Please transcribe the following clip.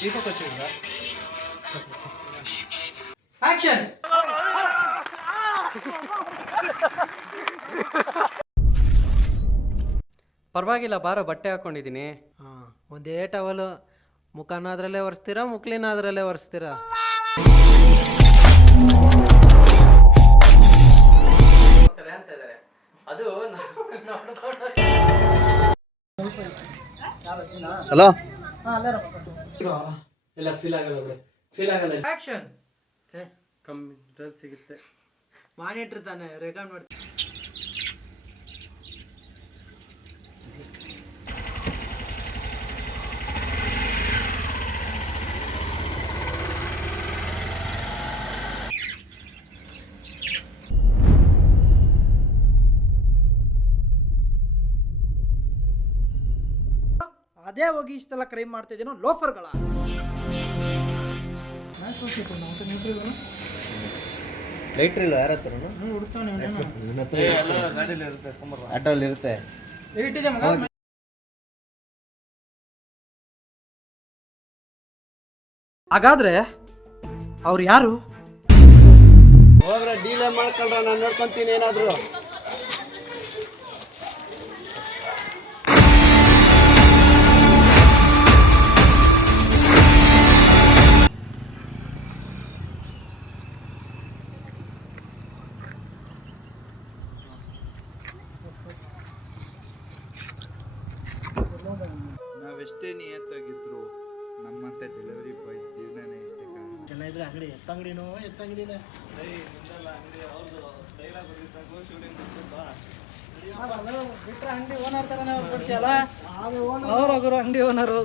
ದೀಪಕ್ ಹಚ್ಚಿದ್ರ ಆಕ್ಷನ್. ಪರವಾಗಿಲ್ಲ ಬಾರೋ, ಬಟ್ಟೆ ಹಾಕೊಂಡಿದ್ದೀನಿ. ಹಾಂ, ಒಂದೇ ಟವಲು. ಮುಖನ ಅದರಲ್ಲೇ ಒರೆಸ್ತೀರಾ, ಮುಕ್ಲಿನ ಅದರಲ್ಲೇ ಒರೆಸ್ತೀರಾ? ಹಲೋ, ಇಲ್ಲ ಫೀಲ್ ಆಗಲ್ಲ, ಫೀಲ್ ಆಗಲ್ಲ. ಆಕ್ಷನ್. ಕಮ್ಮಿ ಇದ್ರಲ್ಲಿ ಸಿಗುತ್ತೆ. ಮಾನಿಟ್ರ್ ತಾನೆ, ರೆಕಾರ್ಡ್ ಮಾಡ್ತೀನಿ. ಅದೇ ಹೋಗಿ ಇಷ್ಟೆಲ್ಲ ಕ್ರೈಮ್ ಮಾಡ್ತಾ ಇದ್ದೀನೋ ಲೋಫರ್ಗಳ. ಲೈಟ್ರ್ ಇಲ್ಲ ಯಾರ ಹತ್ರ? ಆಟೋಲ್ಲಿ ಇರುತ್ತೆ. ಹಾಗಾದ್ರೆ ಅವ್ರು ಯಾರು? ಹೋಗ್ರೆ ಡೀಲೇ ಮಾಡ್ಕೊಂಡ್ರೆ ನಾನು ನೋಡ್ಕೊಂತೀನಿ ಏನಾದ್ರು. ನಾವೆಷ್ಟೇ ನಿಯತ್ತಾಗಿದ್ರು ನಮ್ಮಂತೆ ಡೆಲಿವರಿ ಬಾಯ್ಸ್ ಜೀವನನೇ ಇಷ್ಟೇ ಕಾರಣ. ಚೆನ್ನಾಗಿದ್ರೆ ಅಂಗಡಿ ಎತ್ತಂಗಡಿನೋ ಎತ್ತಂಗಡಿನೇ ಅಂಗಡಿ ಓನರ್ ತರನೇ ಕೊಡ್ತೀಯಲ್ಲ, ಅವ್ರು ಅಂಗಡಿ ಓನರು.